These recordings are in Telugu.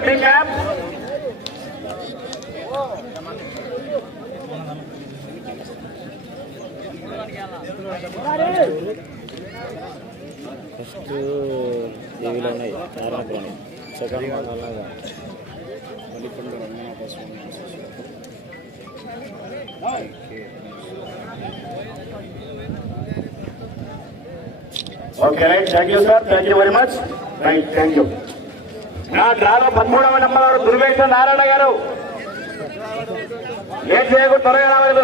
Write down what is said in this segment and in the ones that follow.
ఇక్కడ మీ క్యాప్ ఫస్ట్ ఏవిలో ఉన్నాయి నారాయణపురం సెకండ్ అలాగా మళ్ళీ ఇప్పుడు Ramana first okay right thank you sir thank you very much right thank you నా డ్రాలో పదమూడవ నెంబర్ దుర్వేశ నారాయణ గారు. ఏం చేయకు త్వరగా రావాలి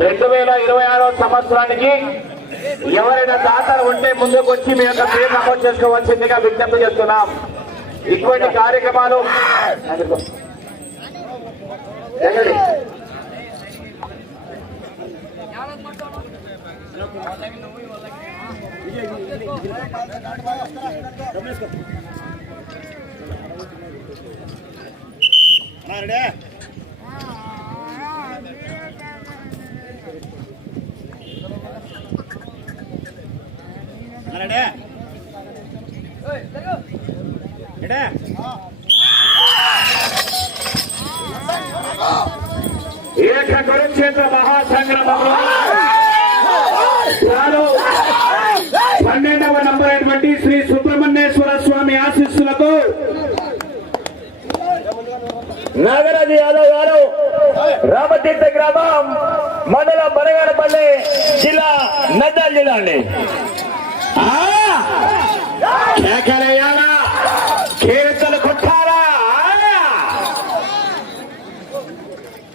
రెండు వేల ఇరవై ఆరో సంవత్సరానికి ఎవరైనా దాతలు ఉంటే ముందుకు వచ్చి మీ యొక్క పేరు నమోదు చేసుకోవాల్సిందిగా విజ్ఞప్తి చేస్తున్నాం ఇటువంటి కార్యక్రమాలు ఎక్కడి? ఈ యొక్క కురుక్షేత్ర మహాసంగ్రామంలో పన్నెండవ నంబర్ అయినటువంటి శ్రీ సుబ్రహ్మణ్యేశ్వర స్వామి ఆశీస్సులతో నాగరాజు యాదవ్ గారు రామతీర్థ గ్రామం మండలం బనగానపల్లి జిల్లా నంద్యాల జిల్లా అండి! కేకలేయాలా? కీర్తలు కొట్టాలా?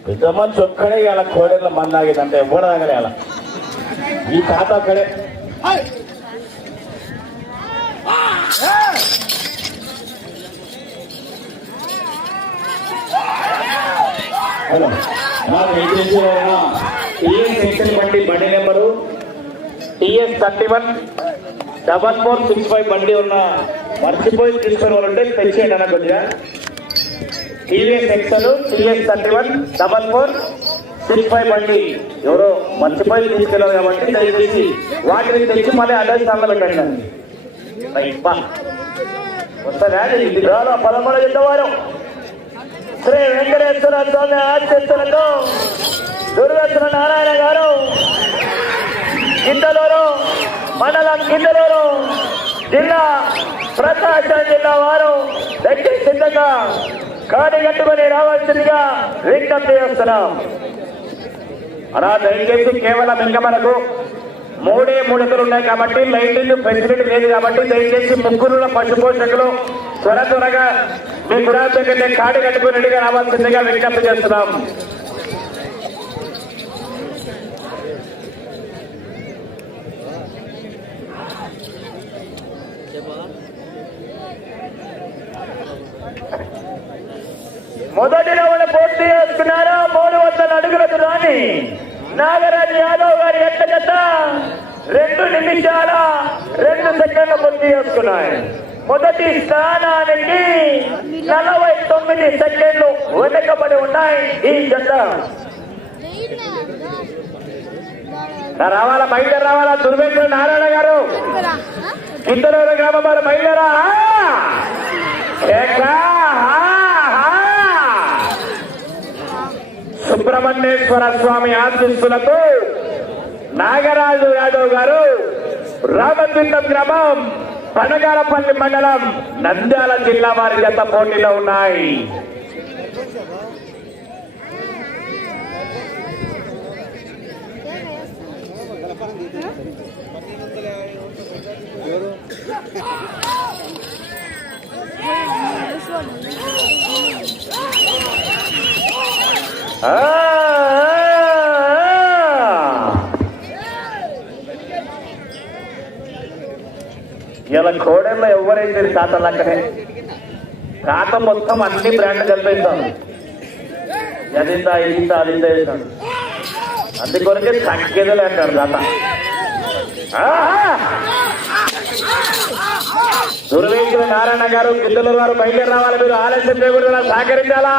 పెద్ద మనిషి ఒక్కడే ఇలా కోడెల మందాగిందంటే ఎవరు తాగలే అలా ఈ తాత ఒక్కడే. హలో. టీఎస్ సెక్షన్ బండి బండి number? TS thirty one? Double four six five బండి ఉన్న మర్చిపోయి తీసుకుని వాళ్ళు ఉంటే తెచ్చేయండి అన్న కొద్దిగా TVS Excel TVS thirty one double four six five బండి ఎవరో మర్చిపోయి తీసుకెళ్ళారు కాబట్టి దయచేసి వాటిని తెచ్చి మళ్ళీ అడ్రస్ స్థానంలో పెట్టండి రైట్, బా. వస్తుందా ఇది? రాల పదమూడు ఎంతవారం శ్రీ వెంకటేశ్వర స్వామి ఆశిస్తులతో దుర్గేశ్వర నారాయణ గారు కిందలూరు మండలం కిందలోను జిల్లా ప్రకాశం జిల్లా వారు దగ్గర సిద్ధంగా కాడి కట్టుకుని రావాల్సిందిగా విజ్ఞప్తి చేస్తున్నాం. అలా దయచేసి కేవలం ఇంకా మనకు మూడే ముడతలు ఉన్నాయి కాబట్టి లైటింగ్ ఫెసిలిటీ లేదు కాబట్టి దయచేసి ముగ్గురుల పశు పోషకులు త్వర త్వరగా మీ గుడాల దగ్గర కాడి కట్టుకుని రావాల్సిందిగా విజ్ఞప్తి చేస్తున్నాం. మొదటి రౌండ్ పూర్తి చేసుకున్నారు? మూడు వందల అడుగులకు రాని నాగరాజు యాదవ్ గారి ఎట్ట జత? రెండు నిమిషాల రెండు సెకండ్లు పూర్తి చేసుకున్నాయి. మొదటి స్థానానికి నలభై తొమ్మిది సెకండ్లు వెనుకబడి ఉన్నాయి ఈ జత. రావాలా? బయట రావాలా? దుర్వేశ్వర నారాయణ గారు? కిందలూరు గ్రామం వారు బయలుదేరా. సుబ్రహ్మణ్యేశ్వర స్వామి ఆశీస్సులతో నాగరాజు యాదవ్ గారు రామతీర్థం గ్రామం పనగారపల్లి మండలం నంద్యాల జిల్లా వారి జత పోటీలో ఉన్నాయి. ఆ, ఇలా కోడెల్లో ఎవరైతే తాత లక్కనే. తాత మొత్తం అన్ని బ్రాండ్ కలిపేస్తాం అదిందా ఇదిందా అదిందా వేస్తాం అందుకొరకే తగ్గేదే అంటారు తాత. ఆహా! నారాయణ గారు గిద్దల గారు బయలుదేరి రావాలి. మీరు ఆలస్యం చేయకూడదు సహకరించాలా?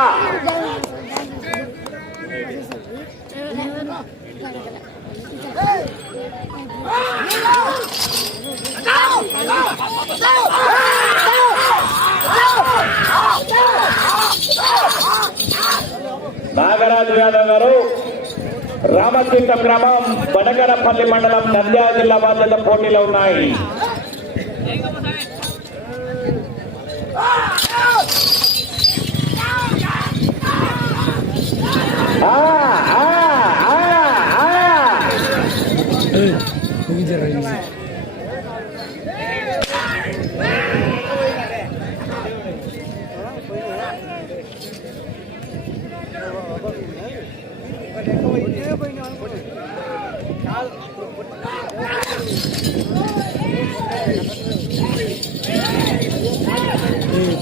నాగరాజు యాదవ్ గారు రామతీర్థ గ్రామం బడగరపల్లి మండలం నంద్యాల జిల్లా బాధ్యత పోటీలో ఉన్నాయి Ah!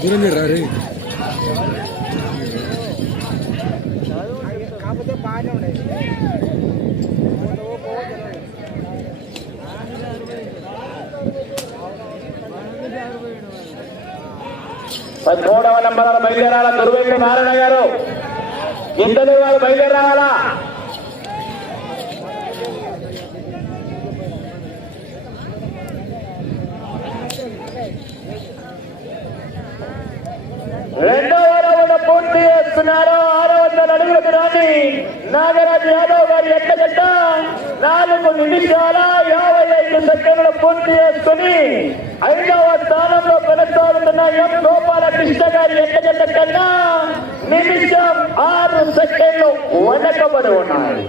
దూరం రా రే పదమూడవ నంబర్ బయలుదేరాల దుర్వేంద్ర నారాయణ గారు? ఇద్దరు వారు బయలుదేరాలా? రావాలా రెండవ రౌండ్ పూర్తి చేస్తున్నారు. ఆరు వందల అడుగులకు రాని నాగరాజు యాదవ్ గారి ఎక్కగట్ట నాలుగు నిమిషాల యాభై ఐదు సెకండ్లు పూర్తి చేసుకుని ఐదవ స్థానంలో కొనసాగుతున్న ఎం గారి కన్నా నిమిషం ఆరు సెకండ్లు వెనకబడి ఉన్నాయి.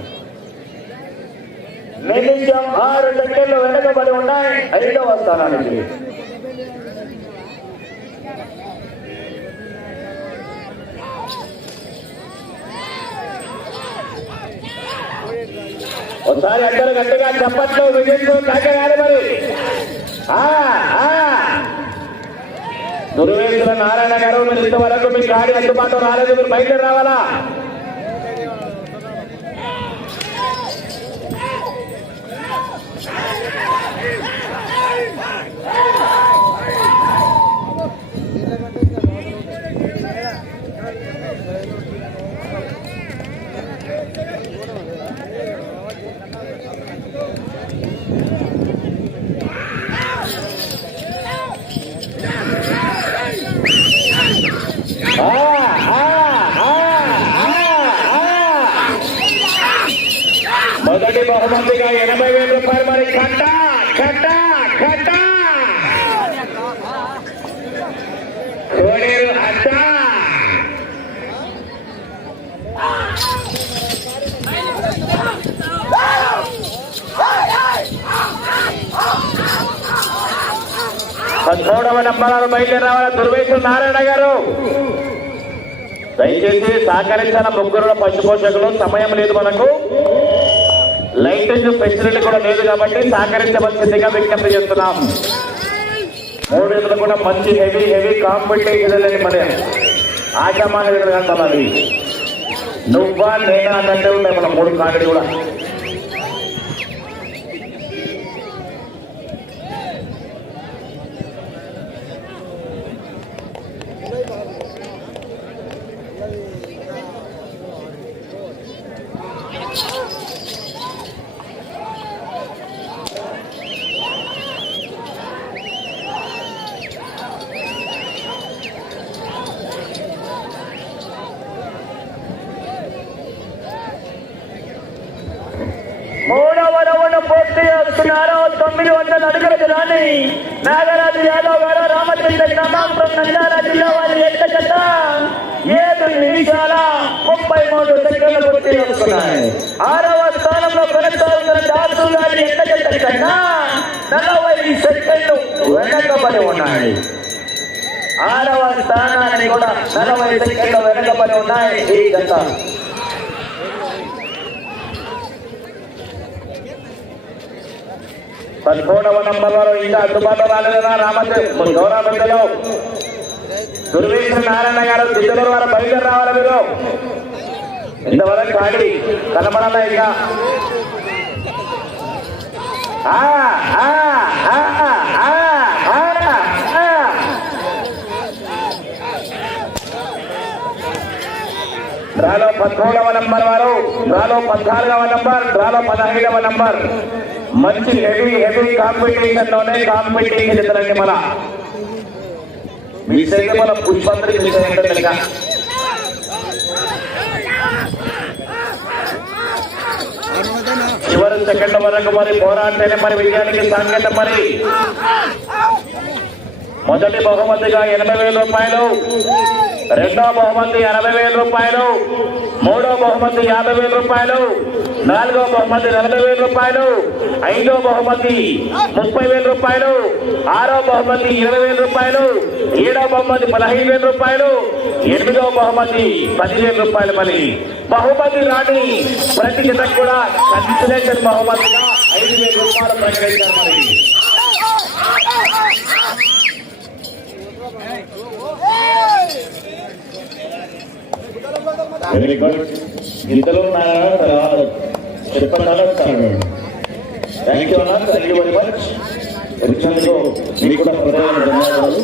నిమిషం ఆరు సెకండ్లు వెనకబడి ఉన్నాయి. ఐదవ స్థానానికి. ఒకసారి అందరూ గట్టిగా చప్పట్లు విజయంతో కాకగాలి మరి. ఆ, నారాయణ గారు మీరు ఇంతవరకు మీ గాడి అందుబాటులో రాలేదు మీరు బయట రావాలా ఆ, ఆ, ఆ, ఆ, ఆ. మొదటి బహుమతిగా ఎనభై వేల రూపాయలు మరి కట్ట కట్ట కట్ట కోడేరు అట్ట పదమూడవ నంబరాలు రావాలి దుర్వేశ్వర నారాయణ గారు. దయచేసి సహకరించిన ముగ్గురు పశు పోషకులు సమయం లేదు మనకు. లైటింగ్ ఫెసిలిటీ కూడా లేదు కాబట్టి సహకరించవలసిందిగా విజ్ఞప్తి చేస్తున్నాం. మూడు ఇతరులు కూడా మంచి హెవీ హెవీ కాంపిటేషన్ లేని మరి ఆశామాన అది. నువ్వా నేనా అన్నట్టే ఉంటాయి మన మూడు కామెడీ కూడా. మూడవ రౌండ్ పూర్తి చేస్తున్నారు తొమ్మిది వందల కానీ నాగరాజు యాదవ్ గారు రామచంద్ర గ్రామాంతం నంద్యాల జిల్లా వారి ఎక్క జత ఏడు నిమిషాల ముప్పై మూడు సెకండ్లు పూర్తి చేస్తున్నాయి ఆరవ స్థానంలో కొనసాగుతున్న దాసు గారి ఎక్క జత కన్నా నలభై సెకండ్లు వెనకబడి ఉన్నాయి. ఆరవ స్థానాన్ని కూడా నలభై సెకండ్లు వెనకబడి ఉన్నాయి ఈ గత పదకొండవ నంబర్ వారు ఇంకా అందుబాటులో రాలేదా. రామచంద్ర గౌరవ బిడ్డలో దుర్వేశ్వర నారాయణ గారు సిద్ధులూరు వారు బయలుదేరి రావాలి మీరు. ఇంతవరకు కాగిడి కనపడాలా ఇంకా. డ్రాలో పద్నాలుగవ నంబర్ వారు డ్రాలో పద్నాలుగవ నంబర్ డ్రాలో పదహైదవ నంబర్. మంచి హెవీ హెవీ కాంపిటీషన్లోనే కాంపిటీషన్ ఇద్దరండి మన. మీ సైతం మన పుష్పంతరి మీ సైతం తెలుగా చివరి సెకండ్ వరకు మరి పోరాటనే మరి విజయానికి సాంకేత మరి. మొదటి బహుమతిగా ఎనభై వేల రూపాయలు రెండో బహుమతి అరవై వేల రూపాయలు మూడో బహుమతి యాభై వేల రూపాయలు నాలుగో బహుమతి నలభై వేల రూపాయలు ఐదో బహుమతి ముప్పై వేల రూపాయలు ఆరో బహుమతి ఇరవై వేల రూపాయలు ఏడో బహుమతి పదహైదు వేల రూపాయలు ఎనిమిదో బహుమతి పదివేల రూపాయలు మరి. బహుమతి రాని ప్రతి జతకు కూడా కన్సిలేషన్ బహుమతిగా ఐదు వేల రూపాయలు ప్రకటించారు మరి. వెరీ గుడ్ ఇద్దరు ఉన్నారా తర్వాత thank you thank you very much వచ్చినందుకు మీకు కూడా హృదయమైన ధన్యవాదాలు.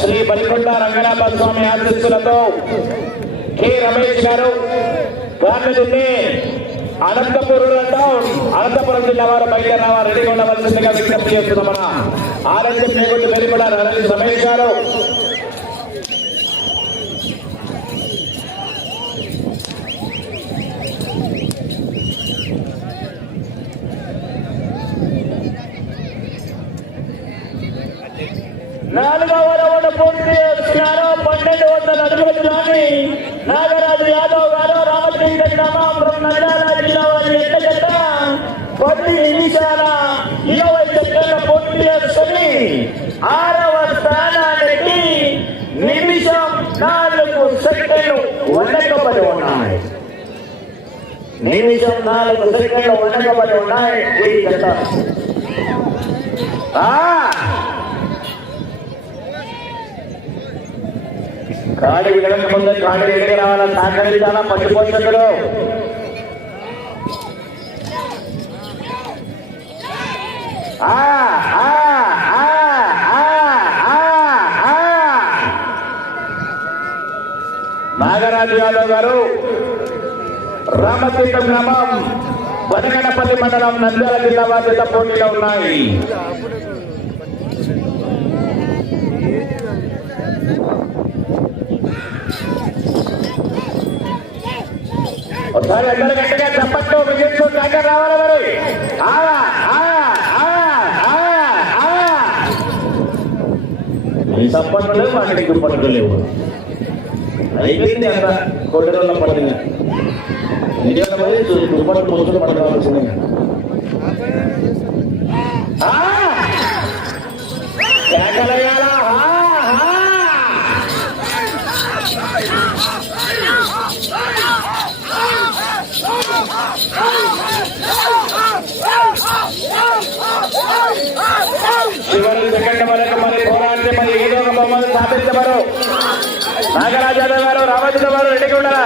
శ్రీ బలికొండ రంగనాథ స్వామి ఆశిస్తులతో కె రమేష్ గారు గాంధీ అనంతపురం టౌన్ అనంతపురం జిల్లా వారు బయలుదేరి రావారు రెడీగా ఉండవలసిందిగా విజ్ఞప్తి చేస్తున్నాం మన ఆరోగ్యం లేకుండా వెలుగుడ రమేష్ గారు నాలుగవ రౌండ్ పూర్తి చేస్తున్నారు పన్నెండు వందల అడుగుల దూరాన్ని నాగరాజు యాదవ్ గారు రామచంద్ర గ్రామం నంద్యాల జిల్లా వారి ఎట్ల జత పది నిమిషాల ఇరవై సెకండ్ల పూర్తి చేసుకుని ఆరవ స్థానానికి నిమిషం నాలుగు సెకండ్లు వెనకబడి ఉన్నాయి. నిమిషం నాలుగు సెకండ్లు వెనకబడి ఉన్నాయి ఈ జత కాడి విడక ముందు కాడి విడక రావాలా సహకరించాలా పట్టుకోసందులో ఆ నాగరాజు యాదవ్ గారు రామతీర్థ గ్రామం వనగనపల్లి మండలం నంద్యాల జిల్లా బాధ్యత పోటీలో ఉన్నాయి. ఒకసారి అందరూ గట్టిగా విజయంతో దగ్గర రావాలి మరి? ఈ చప్పట్లు లేవు వాటికి దుప్పట్లు లేవు. అయిపోయింది అంత. కొట్టడంలో పడింది నిజంగా పోయి దుప్పట్లు ముసులు పట్టుకోవాల్సిందే నాగరాజారావు గారు రామచంద్ర గారు రెడీగా ఉండరా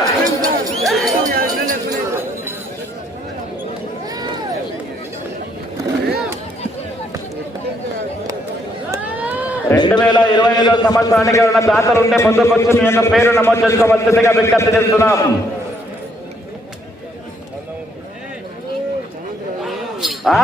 రెండు వేల ఇరవై ఐదో సంవత్సరానికి ఉన్న దాతలు ఉంటే ముందుకొచ్చి మీ యొక్క పేరు నమోదు చేసుకోవాల్సిందిగా విజ్ఞప్తి చేస్తున్నాం. ఆ!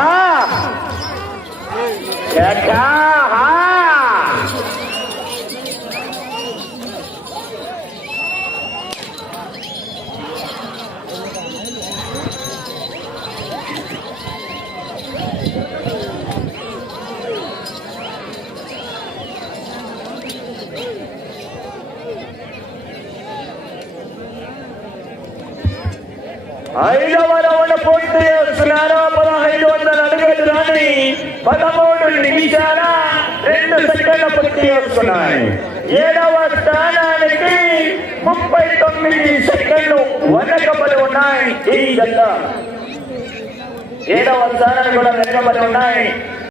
ఐదవ రౌండ్ పూర్తి చేస్తున్నారు పదహైదు వందల అడుగులు రాని పదమూడు నిమిషాల రెండు సెకండ్ల పూర్తి చేస్తున్నాయి. ఏడవ స్థానానికి ముప్పై తొమ్మిది సెకండ్లు వెనకబడి ఉన్నాయి. ఈ జత ఏడవ స్థానానికి కూడా వెనకబడి ఉన్నాయి.